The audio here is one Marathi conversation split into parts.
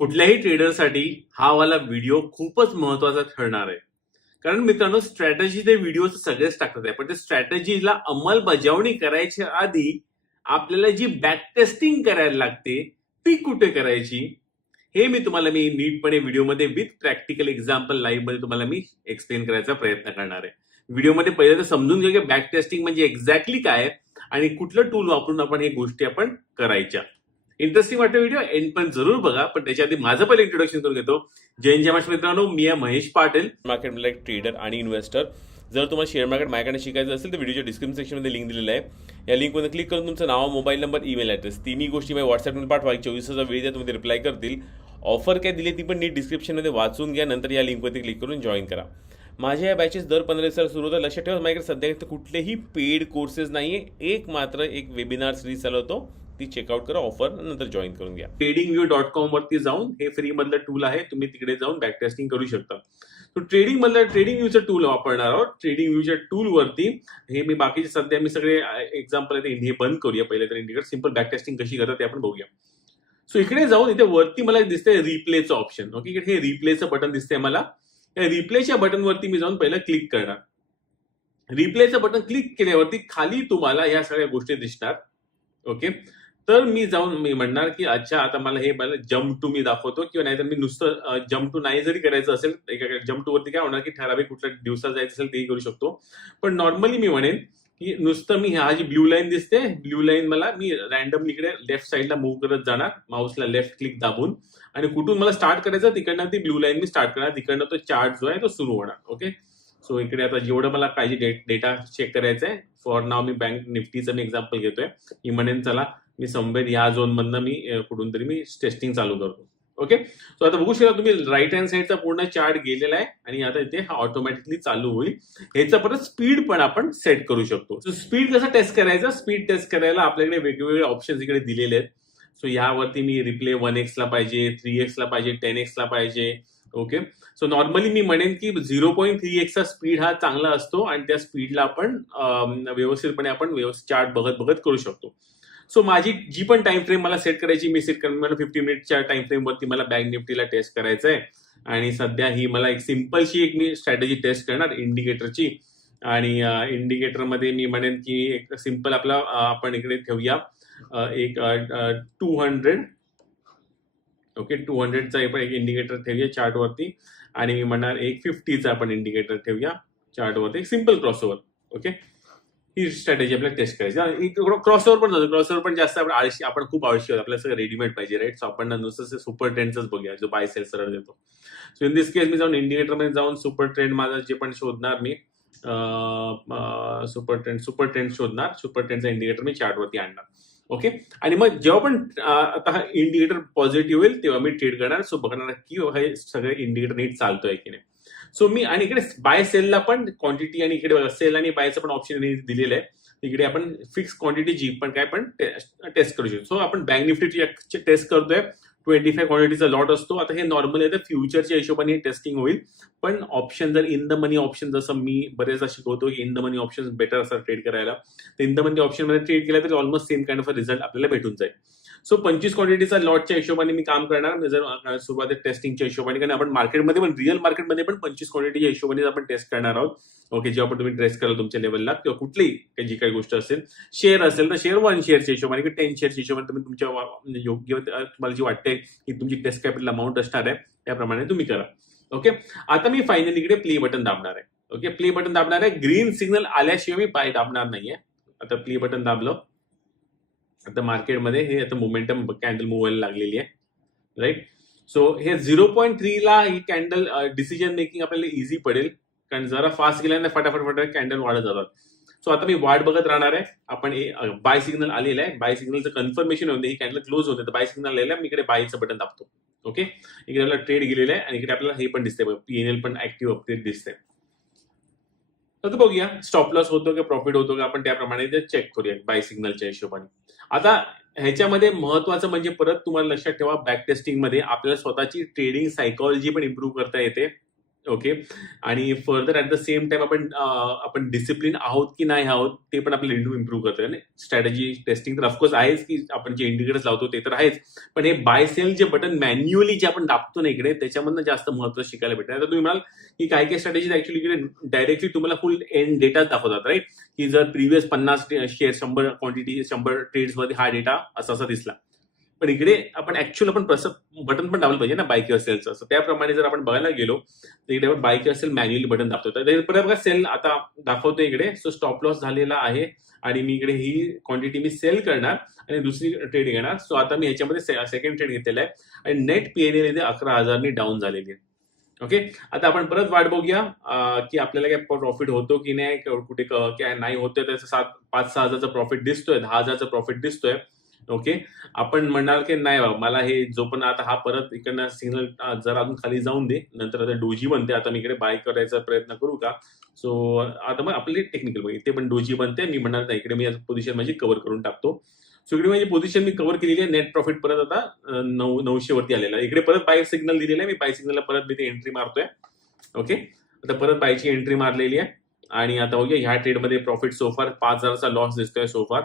कुठल्याही ट्रेडरसाठी हा वाला व्हिडिओ खूपच महत्त्वाचा ठरणार आहे. कारण मित्रांनो स्ट्रॅटजी ते व्हिडिओ सगळेच टाकत आहे. पण त्या स्ट्रॅटजीला अंमलबजावणी करायच्या आधी आपल्याला जी बॅक टेस्टिंग करायला लागते ती कुठे करायची? हे मी तुम्हाला मी नीटपणे व्हिडिओमध्ये विथ प्रॅक्टिकल एक्झाम्पल लाईव्हमध्ये तुम्हाला मी एक्सप्लेन करायचा प्रयत्न करणार आहे. व्हिडिओमध्ये पहिले तर समजून घ्या की बॅक टेस्टिंग म्हणजे एक्झॅक्टली काय आणि कुठलं टूल वापरून आपण हे गोष्टी आपण करायच्या. इंटरेस्टिंग वाटतं व्हिडिओ एंड पण जरूर बघा. पण त्याच्या आधी माझं पहिले इंट्रोडक्शन करून घेतो. जैन जमाश मित्रांनो. मी आहे महेश पाटील. मार्केटमधला एक ट्रेडर आणि इन्व्हेस्टर जर तुम्हाला शेअर मार्केट माझ्याकडे शिकायचं असेल तर व्हिडिओच्या डिस्क्रिप्शन सेक्शनमध्ये लिंक दिलेलं आहे. या लिंकमध्ये क्लिक करून तुमचं नाव मोबाईल नंबर ईमेल ॲड्रेस तिन्ही गोष्टी मी व्हॉट्सअपमध्ये पाठवा. चोवीस हजार वेळ द्या तुम्ही रिप्लाय करतील. ऑफर काय दिली ती पण नीट डिस्क्रिप्शनमध्ये वाचून घ्या. नंतर या लिंकवरती क्लिक करून जॉईन करा. माझ्या या बॅचेस दर पंधरा दिवसाला सुरू होतात. लक्षात ठेवा माझ्याकडे सध्या कुठलेही पेड कोर्सेस नाही आहे एक मात्र एक वेबिनार सिरीज चालवतो ती चेकआउट करा ऑफर नंतर जॉईन करून घ्या. ट्रेडिंग व्यू डॉट कॉम वरती जाऊन हे फ्री मधलं टूल आहे तुम्ही तिकडे जाऊन बॅक टेस्टिंग करू शकता. तो ट्रेडिंग मधलं ट्रेडिंग व्ह्यूचं टूल वापरणार आहोत. ट्रेडिंग व्ह्यूच्या टूल वरती हे मी बाकीचे सध्या मी सगळे एक्झाम्पल आहे हे बंद करूया पहिले तर इंडिकेटर सिंपल बॅक टेस्टिंग कशी करतात ते आपण बघूया. सो इकडे जाऊन इथे वरती मला दिसतंय रिप्लेचं ऑप्शन ओके इकडे हे रिप्लेचं बटन दिसतंय मला. या रिप्लेच्या बटन वरती मी जाऊन पहिलं क्लिक करणार. रिप्लेचं बटन क्लिक केल्यावरती खाली तुम्हाला या सगळ्या गोष्टी दिसणार. ओके तर मी जाऊन मी म्हणणार की अच्छा आता मला हे मला जम्प टू मी दाखवतो किंवा नाहीतर मी नुसतं जम्प टू नाही जरी करायचं असेल जम्प टू वरती काय होणार की ठराविक कुठल्या दिवसात जायचं असेल तेही करू शकतो. पण नॉर्मली मी म्हणेन की नुसतं मी हा जी ब्ल्यू लाईन दिसते ब्ल्यू लाईन मला मी रॅन्डमली इकडे लेफ्ट साईडला मूव्ह करत जाणार माऊसला लेफ्ट क्लिक दाबून. आणि कुठून मला स्टार्ट करायचं तिकडनं ती ब्ल्यू लाईन मी स्टार्ट करणार तिकडनं तो चार्ट जो आहे तो सुरू होणार ओके सो इकडे आता जेवढं मला पाहिजे डेटा चेक करायचं आहे फॉर नाव मी बँक निफ्टीचं मी एक्झाम्पल घेतोय. मी म्हणेन चला मी संवेद या झोन मधनं मी कुठून तरी मी टेस्टिंग चालू करतो. ओके सो आता बघू शकता तुम्ही राईट हँड साईडचा पूर्ण चार्ट गेलेला आहे आणि आता इथे हा ऑटोमॅटिकली चालू होईल. ह्याचा परत स्पीड पण आपण सेट करू शकतो. सो स्पीड कसं टेस्ट करायचं? स्पीड टेस्ट करायला आपल्याकडे वेगवेगळे ऑप्शन्स इकडे दिलेले आहेत. सो यावरती मी रिप्ले वन एक्सला पाहिजे थ्री एक्सला पाहिजे टेन एक्सला पाहिजे. ओके सो नॉर्मली मी म्हणेन की झिरो पॉईंट थ्री एक्सचा स्पीड हा चांगला असतो आणि त्या स्पीडला आपण व्यवस्थितपणे आपण व्यवस्थित चार्ट बघत बघत करू शकतो. सो माझी जी पण टाइम फ्रेम मला सेट करायची मी सेट करणार मला फिफ्टी मिनिटच्या टाइम फ्रेम वरती मला बँक निफ्टीला टेस्ट करायचं आहे आणि सध्या ही मला एक सिम्पलशी एक मी स्ट्रॅटेजी टेस्ट करणार इंडिकेटरची आणि इंडिकेटरमध्ये मी म्हणेन की एक सिंपल आपला आपण इकडे ठेवूया. एक टू हंड्रेड ओके टू हंड्रेडचा पण एक इंडिकेटर ठेवूया चार्टवरती आणि मी म्हणणार एक फिफ्टीचा आपण इंडिकेटर ठेवूया चार्टवरती एक सिंपल क्रॉसओव्हर ओके ही स्ट्रॅटेजी आपल्याला टेस्ट करायची. क्रॉसओव्हर पण जातो. क्रॉसओव्हर पण जास्त आपण आळशी आपण खूप आळशी होतो आपल्याला सगळं रेडीमेड पाहिजे राईट सो आपण नुसतं सुपर ट्रेंडच बघूया. जो बाय सेल सरळ देतो. सो इन दिस केस मी जाऊन इंडिकेटरमध्ये जाऊन सुपर ट्रेंड माझा जे पण शोधणार मी सुपर ट्रेंड सुपर ट्रेंड शोधणार. सुपर ट्रेंडचा इंडिकेटर मी चार्टवरती आणणार. ओके आणि मग जेव्हा पण आता हा इंडिकेटर पॉझिटिव्ह होईल तेव्हा मी ट्रेड करणार. सो बघणार की हे सगळे इंडिकेटर नीट चालतोय की नाही. सो मी आणि इकडे बाय सेलला पण क्वांटिटी आणि इकडे सेल आणि बायचं पण ऑप्शन दिलेलं आहे इकडे आपण फिक्स क्वांटिटी जी पण काय पण टेस्ट करू शकतो. सो आपण बँक निफ्टीची टेस्ट करतोय. ट्वेंटी फाय क्वांटिटीचा लॉट असतो. आता हे नॉर्मल आहे तर फ्युचरच्या हिशोबाने हे टेस्टिंग होईल. पण ऑप्शन जर इन द मनी ऑप्शन जसं मी बरेचदा शिकवतो की in the money option better असतात ट्रेड करायला. तर इन द मनी ऑप्शनमध्ये ट्रेड केला तरी almost same kind of result आपल्याला भेटून जाईल. सो पंचवीस क्वांटिटीचा लॉटच्या हिशोबाने मी काम करणार. म्हणजे जर सुरुवातीत टेस्टिंगच्या हिशोबाने कारण आपण मार्केटमध्ये पण रिअल मार्केटमध्ये पण पंचवीस क्वांटिटीच्या हिशोबाने आपण टेस्ट करणार आहोत. ओके जेव्हा पण तुम्ही टेस्ट कराल तुमच्या लेवलला किंवा कुठलीही जी काही गोष्ट असेल शेअर असेल तर शेअर वन शेअरच्या हिशोबाने किंवा टेन शेअरच्या हिशोबाने तुम्ही तुमच्या म्हणजे योग्य तुम्हाला जी वाटते की तुमची टेस्ट कॅपिटल अमाऊंट असणार आहे त्याप्रमाणे तुम्ही करा. ओके आता मी फायनली इकडे प्ले बटन दाबणार आहे. ओके प्ले बटन दाबणार आहे. ग्रीन सिग्नल आल्याशिवाय मी पाय दाबणार नाहीये. आता प्ले बटन दाबलं. आता मार्केटमध्ये हे आता मोमेंटम कॅन्डल मूव व्हायला लागलेली आहे राईट सो हे झिरो पॉईंट थ्रीला ही कॅन्डल डिसिजन मेकिंग आपल्याला इझी पडेल. कारण जरा फास्ट गेल्याने फटाफट फटाफट कॅन्डल वाढत जातात. सो आता मी वाट बघत राहणार आहे. आपण बाय सिग्नल आलेलं आहे. बाय सिग्नलचं कन्फर्मेशन होते ही कॅन्डल क्लोज होते. तर बाय सिग्नल आलेलं आहे. मी इकडे बायचं बटन दाबतो. ओके इकडे आपला ट्रेड गेलेलं आहे. आणि इकडे आपल्याला हे पण दिसतंय. पीएनएल पण ऍक्टिव्ह अपडेट दिसतंय. तर बघूया. स्टॉप लॉस होतो का प्रॉफिट होतो का आपण त्याप्रमाणे ते चेक करूया बाय सिग्नलच्या हिशोबाने. आता ह्याच्यामध्ये महत्वाचं म्हणजे परत तुम्हाला लक्षात ठेवा बॅक टेस्टिंगमध्ये आपल्याला स्वतःची ट्रेडिंग सायकॉलॉजी पण इम्प्रूव्ह करता येते. ओके आणि further at the same time आपण आपण डिसिप्लिन आहोत की नाही आहोत ते पण आपल्याला इम्प्रूव्ह करतोय आणि स्ट्रॅटेजी टेस्टिंग तर ऑफकोर्स आहेच की आपण जे इंडिकेटर्स लावतो ते तर आहेच. पण हे बाय सेल जे बटन मॅन्युअली जे आपण दाबतो ना इकडे त्याच्यामधनं जास्त महत्त्व शिकायला भेटतं. आता तुम्ही म्हणाल की काही काही स्ट्रॅटेजी ऍक्च्युली इकडे डायरेक्टली तुम्हाला फुल एंड डेटा दाखवतात राईट की जर प्रिव्हियस पन्नास शेअर शंभर क्वांटिटी शंभर ट्रेड्समध्ये हा डेटा असा असा दिसला. पण इकडे आपण ऍक्च्युअल आपण बटन पण दाबलं पाहिजे ना बाय किंवा सेलचं असं त्याप्रमाणे जर आपण बघायला गेलो तर इकडे आपण बाय किंवा सेल मॅन्युअली बटन दाबतो तर बघा सेल आता दाखवतो इकडे. सो स्टॉप लॉस झालेला आहे आणि मी इकडे ही क्वांटिटी मी सेल करणार आणि दुसरी ट्रेड घेणार. सो आता मी ह्याच्यामध्ये सेकंड ट्रेड घेतलेला आहे. आणि नेट पीएनएल इथे अकरा हजारनी डाऊन झालेली आहे. ओके आता आपण परत वाट बघूया की आपल्याला काय प्रॉफिट होतो की नाही कुठे काय नाही होतोय त्याचं सात पाच सहा हजारचा प्रॉफिट दिसतोय दहा हजारचा प्रॉफिट दिसतोय. ओके? आपण म्हणाल की नाही बाबा मला हे जो पण आता हा परत इकडनं सिग्नल जर अजून खाली जाऊन दे नंतर आता डोजी बनते आता मी इकडे बाय करायचा प्रयत्न करू का? सो आता मग आपली टेक्निकल बघ इथे पण डोजी बनते मी म्हणाल नाही इकडे मी पोझिशन माझी कव्हर करून टाकतो. सो इकडे माझी पोझिशन मी कव्हर केलेली आहे नेट प्रॉफिट परत आता नऊ नऊशे वरती आलेला आहे. इकडे परत बाय सिग्नल दिलेला आहे मी बाय सिग्नलला परत मी ते एंट्री मारतोय. ओके? आता परत बायची एंट्री मारलेली आहे. आणि आता बघूया ह्या ट्रेडमध्ये प्रॉफिट सोफार पाच हजारचा लॉस दिसतोय सोफार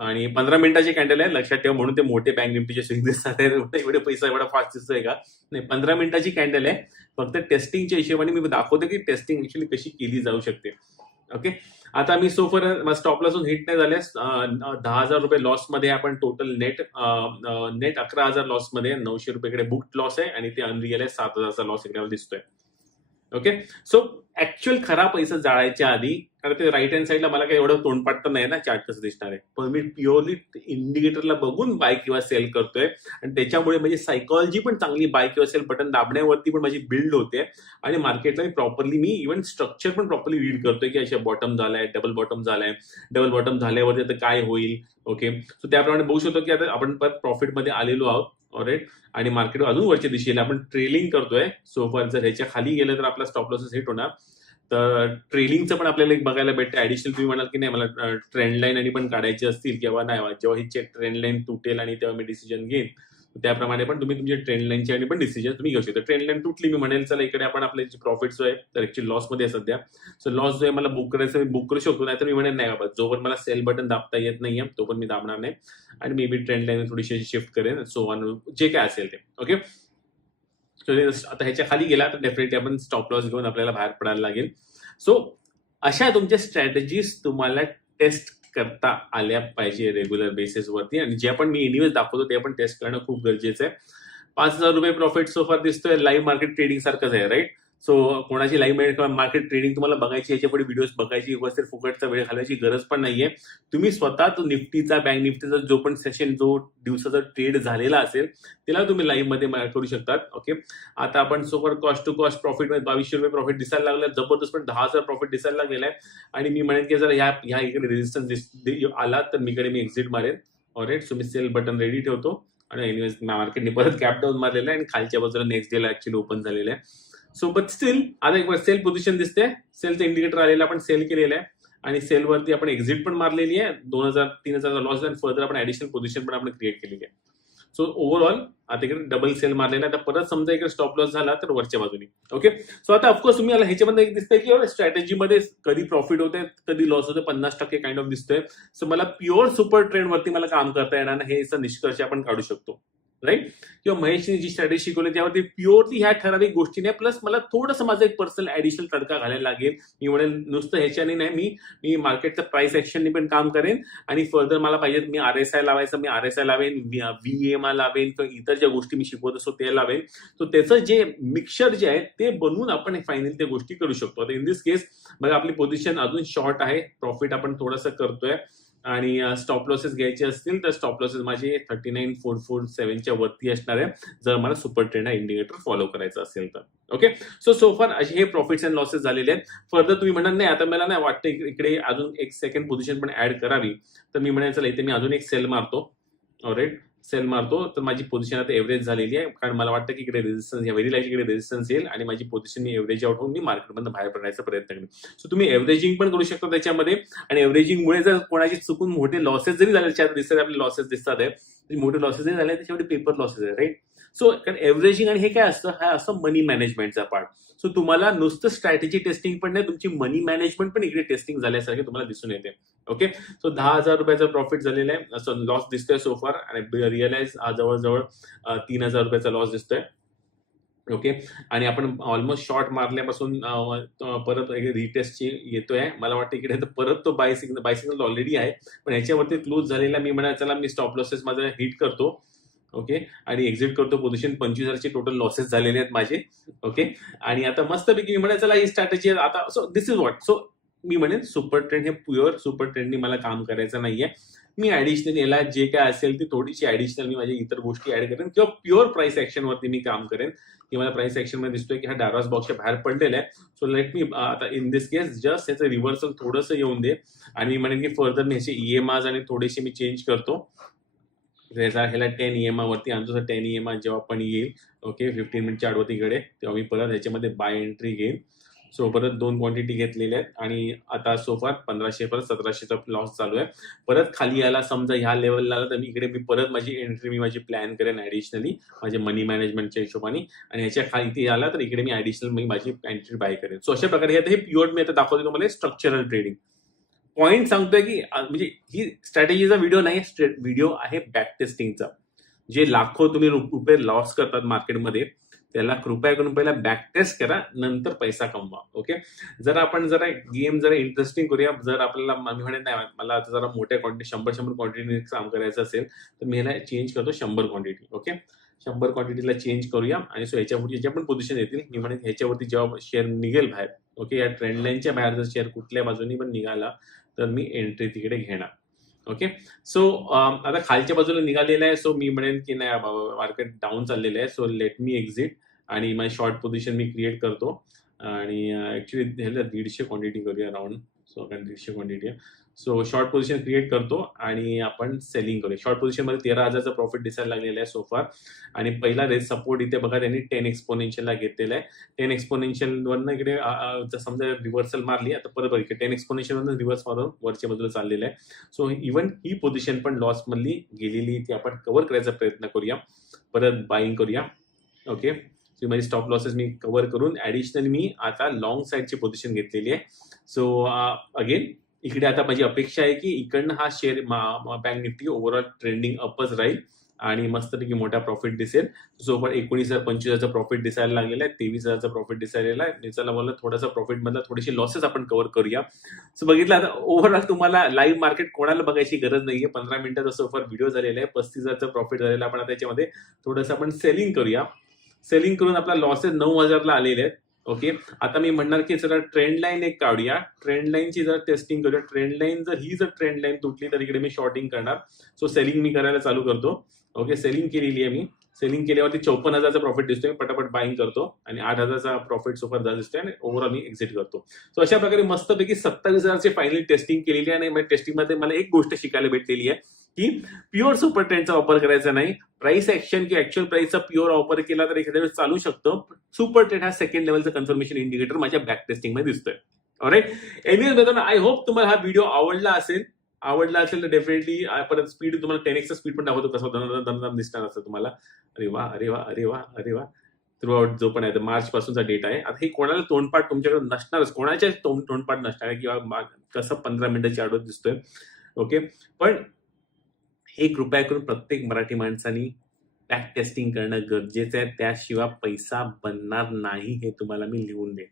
आणि पंधरा मिनिटाची कॅन्डल आहे लक्षात ठेवा म्हणून ते मोठे बँक निफ्टीचे स्विंग दिसतात एवढे पैसा एवढा फास्ट दिसतोय का? नाही पंधरा मिनिटाची कॅन्डल आहे. फक्त टेस्टिंगच्या हिशोबाने मी दाखवतो की टेस्टिंग ऍक्च्युली कशी केली जाऊ शकते. ओके आता मी सोफर स्टॉपला लॉसून हिट नाही झाल्यास दहा हजार रुपये लॉसमध्ये आपण टोटल नेट नेट अकरा हजार लॉसमध्ये नऊशे रुपयेकडे बुक लॉस आहे आणि ते अनरिअल आहे सात हजारचा लॉस इकडे दिसतोय. ओके सो ऍक्च्युअल खरा पैसा जाळायच्या आधी कारण ते राईट हँड साईडला मला काही एवढं तोंडपाट तर नाही ना चार्ट कसं दिसणार. आहे पण मी प्युअरली इंडिकेटरला बघून बाय किंवा सेल करतोय. आणि त्याच्यामुळे म्हणजे माझी सायकॉलॉजी पण चांगली बाय किंवा सेल बटन दाबण्यावरती पण माझी बिल्ड होते. आणि मार्केटला मी प्रॉपरली मी इव्हन स्ट्रक्चर पण प्रॉपरली रीड करतोय की अशा बॉटम झालाय डबल बॉटम झालाय. डबल बॉटम झाल्यावरती आता काय होईल? ओके सो त्याप्रमाणे बघू शकतो की आता आपण परत प्रॉफिटमध्ये आलेलो आहोत. ऑलरेट आणि मार्केट अजून वरच्या दिशेला आपण ट्रेलिंग करतोय. सोफर जर ह्याच्या खाली गेलं तर आपला स्टॉप लॉसेस हिट होणार. तर ट्रेलिंगचं पण आपल्याला एक बघायला भेटतं ऍडिशनल तुम्ही म्हणाल की नाही मला ट्रेंड लाईन आणि पण काढायची असतील किंवा नाही जेव्हा ही चेक ट्रेंड लाईन तुटेल आणि तेव्हा मी डिसिजन घेईन. त्याप्रमाणे पण तुम्ही तुमच्या ट्रेंड लाईनची आणि पण डिसिजन तुम्ही घेऊ शकता. ट्रेंड लाईन तुटली मी म्हणेल चला इकडे आपण आपले जे प्रॉफिट जो आहे तर ऍक्च्युली लॉसमध्ये आहे सध्या. सो लॉस जो आहे मला बुक करायचं बुक करू शकतो नाहीतर मी म्हणेल नाही बाबा जो पण मला सेल बटन दाबता येत नाहीये तो पण मी दाबणार नाही. आणि मे बी ट्रेंड लाईन थोडीशी शिफ्ट करेन सो वन जे काय असेल ते. ओके सो आता ह्याच्या खाली गेला तर डेफिनेटली आपण स्टॉप लॉस घेऊन आपल्याला बाहेर पडायला लागेल. सो अशा तुमच्या स्ट्रॅटेजीज तुम्हाला टेस्ट करता आल्या पाहिजे रेग्युलर बेसिसवरती आणि जे पण मी एनिवेज दाखवतो ते पण टेस्ट करणं खूप गरजेचं आहे. पाच हजार रुपये प्रॉफिट सोफार दिसतोय. लाईव्ह मार्केट ट्रेडिंग सारखंच आहे राईट सो कोणाची लाईव्ह मार्केट ट्रेडिंग तुम्हाला बघायची याच्यापुढे व्हिडिओज बघायची व्यवस्थित फुकटचा वेळ घालायची गरज पण नाहीये. तुम्ही स्वतः तो निफ्टीचा बँक निफ्टीचा जो पण सेशन जो दिवसाचा ट्रेड झालेला असेल त्याला तुम्ही लाईव्हमध्ये करू शकतात. ओके आता आपण सोबत कॉस्ट टू कॉस्ट प्रॉफिटमध्ये बावीसशे रुपये प्रॉफिट दिसायला लागलं जबरदस्त पण दहा हजार प्रॉफिट दिसायला लागलेला आहे. आणि मी म्हणेन की जर ह्या ह्या इकडे रेजिस्टन्स आला तर मी इकडे मी एक्झिट मारेन. ऑरेट सो मी सेल बटन रेडी ठेवतो. आणि एनिवेज मार्केटने परत कॅप डाऊन मारलेला आहे आणि खालच्या बाजूला नेक्स्ट डेला ऍक्च्युली ओपन झालेलं आहे. सो बट स्टील आता एक सेल पोझिशन दिसते. सेलचं इंडिकेटर आलेलं आपण सेल केलेलं आहे. आणि सेलवरती आपण एक्झिट पण मारलेली आहे. दोन हजार तीन हजारचा लॉस आणि फर्दर आपण ऍडिशनल पोझिशन पण आपण क्रिएट केलेली आहे. सो ओव्हरऑल आता इकडे डबल सेल मारलेला आहे. आता परत समजा इकडे स्टॉप लॉस झाला तर वरच्या बाजूने. ओके सो आता ऑफकोर्स तुम्ही ह्याच्यामध्ये एक दिसतंय की स्ट्रॅटेजीमध्ये कधी प्रॉफिट होते कधी लॉस होते पन्नास टक्के काइंड ऑफ दिसतोय. सो मला प्युअर सुपर ट्रेंड वरती मला काम करता येणार हे निष्कर्ष आपण काढू शकतो. राईट किंवा महेशने जी स्ट्रॅटेजी शिकवली त्यावरती प्युअरली ह्या ठराविक गोष्टीने प्लस मला थोडंसं माझं एक पर्सनल ऍडिशनल तडका घालायला लागेल. मी म्हणेल नुसतं ह्याच्याने नाही मी मी मार्केटचं प्राइस ऍक्शनने पण काम करेन. आणि फर्दर मला पाहिजे मी आर एस आय लावायचं मी आर एस आय लावेन व्ही एम आय लावेन किंवा इतर ज्या गोष्टी मी शिकवत असतो ते लावेन. तर त्याचं जे मिक्सर जे आहे ते बनवून आपण फायनल त्या गोष्टी करू शकतो. आता इन दिस केस मग आपली पोझिशन अजून शॉर्ट आहे. प्रॉफिट आपण थोडंसं करतोय. आणि स्टॉप लॉसेस घ्यायचे असतील तर स्टॉप लॉसेस माझे थर्टी नाईन फोर फोर सेव्हनच्या वरती असणार आहे. जर मला सुपर ट्रेंड हा इंडिकेटर फॉलो करायचा असेल तर. ओके सो सोफार असे हे प्रॉफिट्स अँड लॉसेस झालेले आहेत. फर्दर तुम्ही म्हणणार नाही आता मला नाही वाटतं इकडे अजून एक सेकंड पोझिशन पण ऍड करावी. तर मी म्हणायचं इथे मी अजून एक सेल मारतो. ऑलरेट सेल मारतो तर माझी पोझिशन आता एव्हरेज झालेली आहे. कारण मला वाटतं की इकडे रेझिस्टन्स या व्हेरी लाइट इकडे रेझिस्टन्स येईल आणि माझी पोझिशन मी एव्हरेज आउट होऊन मी मार्केटमधून बाहेर पडण्याचा प्रयत्न करेन. सो तुम्ही एव्हरेजिंग पण करू शकता त्याच्यामध्ये. आणि एव्हरेजिंगमुळे जर कोणाची चुकून मोठे लॉसेस जरी झाले चार दिसतात आपले लॉसेस दिसतात आहे. मोठे लॉसेस जरी झाले त्याच्यामध्ये पेपर लॉसेस आहे राईट सो कारण एव्हरेजिंग आणि हे काय असतं? हा असतं मनी मॅनेजमेंटचा पार्ट सो तुम्हाला नुसतं स्ट्रॅटेजी टेस्टिंग पण नाही तुमची मनी मॅनेजमेंट पण इकडे टेस्टिंग झाल्यासारखे तुम्हाला दिसून येते. ओके सो दहा हजार रुपयाचा प्रॉफिट झालेला आहे. असं लॉस दिसतोय सोफार आणि रिअलाइज जवळजवळ तीन हजार रुपयाचा लॉस दिसतोय. ओके आणि आपण ऑलमोस्ट शॉर्ट मारल्यापासून परत रिटेस्टची येतोय. मला वाटतं इकडे तर परत तो buy signal buy signal already आहे. पण ह्याच्यावरती क्लोज झालेला मी म्हणा चला मी स्टॉप लॉसेस माझा हिट करतो. ओके? आणि एक्झिट करतो पोझिशन पंचवीस हजारचे टोटल लॉसेस झालेले आहेत माझे. ओके? आणि आता मस्तपैकी मी म्हणायचं चला ही स्ट्रॅटेजी आता so this is what so मी म्हणेन सुपर ट्रेंड हे प्युअर सुपर ट्रेंडनी मला काम करायचं नाहीये. मी ऍडिशनल याला जे काय असेल ती थोडीशी ऍडिशनल मी माझ्या इतर गोष्टी ऍड करेन. किंवा प्युअर प्राइस ऍक्शन वरती मी काम करेन. की मला प्राइस ऍक्शनमध्ये दिसतोय की हा डायरॉस बॉक्सच्या बाहेर पडलेला आहे. सो लेट मी आता इन दिस केस जस्ट याचं रिव्हर्सल थोडंसं येऊन दे. आणि मी म्हणेन की फर्दर मी ह्याचे ईएमआय आणि थोडेसे मी चेंज करतो. रेझा ह्याला टेन ई एम आमचं टेन ई एम आय जेव्हा पण येईल ओके फिफ्टीन मिनिटच्या आडवतीकडे तेव्हा मी परत ह्याच्यामध्ये बाय एंट्री घेईन। सो परत दोन क्वांटिटी घेतलेल्या आहेत आणि आता सोफार पंधराशे परत सतराशेचा लॉस चालू आहे. परत खाली यायला समजा ह्या लेवलला आला तर मी इकडे मी परत माझी एंट्री मी माझी प्लॅन करेन ॲडिशनली माझे मनी मॅनेजमेंटच्या हिशोबाने. आणि ह्याच्या खाली ते आला तर इकडे मी ॲडिशनल मी माझी एंट्री बाय करेन. सो अशा प्रकारे हे प्युअर मी आता दाखवतो तुम्हाला स्ट्रक्चरल ट्रेडिंग पॉईंट सांगतोय की म्हणजे ही स्ट्रॅटेजीचा व्हिडिओ नाही व्हिडिओ आहे बॅक टेस्टिंगचा जे लाखो तुम्ही रुपये लॉस करतात मार्केटमध्ये त्याला कृपया करून पहिला बॅक टेस्ट करा नंतर पैसा कमवा ओके जर आपण जरा गेम जरा इंटरेस्टिंग करूया जर आपल्याला मी म्हणत नाही मला आता जरा मोठ्या क्वांटिटी शंभर शंभर क्वांटिटी काम करायचं असेल तर मी ह्याला चेंज करतो शंभर क्वांटिटी ओके शंभर क्वांटिटीला चेंज करूया आणि सो ह्याच्यावरती जे पण पोझिशन येतील मी म्हणेन ह्याच्यावरती जेव्हा शेअर निघेल बाहेर ओके या ट्रेंड लाईनच्या बाहेर जर शेअर कुठल्या बाजूनी पण निघाला तर मी एंट्री तिकडे घेणार. ओके सो um, आता खालच्या बाजूला निघालेला आहे. सो मी म्हणेन की नाही मार्केट डाऊन चाललेलं आहे. सो लेट मी एक्झिट आणि माझी शॉर्ट पोझिशन मी क्रिएट करतो. आणि uh, ऍक्च्युली ह्याला दीडशे क्वांटिटी करूया राऊंड सो कारण दीडशे क्वांटिटी आहे. सो शॉर्ट पोझिशन क्रिएट करतो आणि आपण सेलिंग करूया. शॉर्ट पोझिशनमध्ये तेरा हजारचा प्रॉफिट दिसायला लागलेला आहे सोफार आणि पहिला रेस सपोर्ट इथे बघा त्यांनी टेन एक्सपोनेन्शियलला घेतलेला आहे. टेन एक्सपोनेन्शियल वरनं इकडे जर समजा रिव्हर्सल मारली आता परत इकडे टेन एक्सपोनेन्शियल रिव्हर्स मारून वरच्या बाजूला चाललेलं आहे. सो इव्हन ही पोझिशन पण लॉस मधली गेलेली ती आपण कव्हर करायचा प्रयत्न करूया. परत बाईंग करूया. ओके सो माझी स्टॉप लॉसेस मी कव्हर करून ऍडिशनल मी आता लॉंग साईडची पोझिशन घेतलेली आहे. सो अगेन इकडे आता माझी अपेक्षा आहे की इकडनं हा share bank Nifty overall trending अपच राहील आणि मस्तपैकी मोठा प्रॉफिट दिसेल. सोबत एकोणीस हजार पंचवीस हजारचा प्रॉफिट दिसायला लागलेला आहे तेवीस हजारचा प्रॉफिट दिसायला आहे. चला मला थोडासा प्रॉफिट मधला थोडेसे लॉसेस आपण कव्हर करूया. सो बघितलं आता ओव्हरऑल तुम्हाला लाईव्ह मार्केट कोणाला बघायची गरज नाहीये. पंधरा मिनिटाचा सोफर व्हिडिओ झालेला आहे. पस्तीस हजारचा प्रॉफिट झालेला आपण आता थोडंसं आपण सेलिंग करूया. सेलिंग करून आपला लॉसेस नऊ हजारला आलेले आहेत. ओके? आता मी म्हणणार की जरा ट्रेंड लाईन एक काढूया. ट्रेंड लाईनची जर टेस्टिंग करूया. ट्रेंड लाईन जर ही जर ट्रेंड लाईन तुटली तर इकडे मी शॉर्टिंग करणार. सो सेलिंग मी करायला चालू करतो. ओके? सेलिंग केलेली आहे मी. सेलिंग केल्यावरती चौपन्न हजारचा प्रॉफिट दिसतोय. मी पटापट बाईंग करतो आणि आठ हजारचा प्रॉफिट सोबत दिसतोय आणि ओव्हरऑल मी एक्झिट करतो. सो अशा प्रकारे मस्तपैकी सत्तावीस हजारची फायनली टेस्टिंग केलेली आहे आणि टेस्टिंगमध्ये मला एक गोष्ट शिकायला भेटलेली आहे. की प्युअर सुपर ट्रेंडचा वापर करायचा नाही. प्राइस ऍक्शन किंवा ऍक्च्युअल प्राइसचा प्युअर वापर केला तर एखाद्या वेळेस चालू शकतो. सुपर ट्रेंड हा सेकंड लेवलचा कन्फर्मेशन इंडिकेटर माझ्या बॅक टेस्टिंगमध्ये दिसतोय. ऑलराईट एनिवेज मित्रांनो आय होप तुम्हाला हा व्हिडिओ आवडला असेल. आवडला असेल तर डेफिनेटली परत स्पीड तुम्हाला टेन एक्सचा स्पीड पण दाखवतो कसं दमदम दिसणार असं तुम्हाला. अरे वा अरे वा अरे वा अरे वा. थ्रू आउट जो पण आहे मार्च पासूनचा डेटा आहे. आता हे कोणाला तोंडपाठ तुमच्याकडे नसणारच. कोणाच्या तोंडपाठ नसणार आहे किंवा कसं पंधरा मिनिटाची आडवत दिसतोय. ओके पण हे कृपया करून प्रत्येक मराठी माणसानी बॅक टेस्टिंग करणं गरजेचं आहे. त्याशिवाय पैसा बनणार नाही हे तुम्हाला मी लिहून देईन.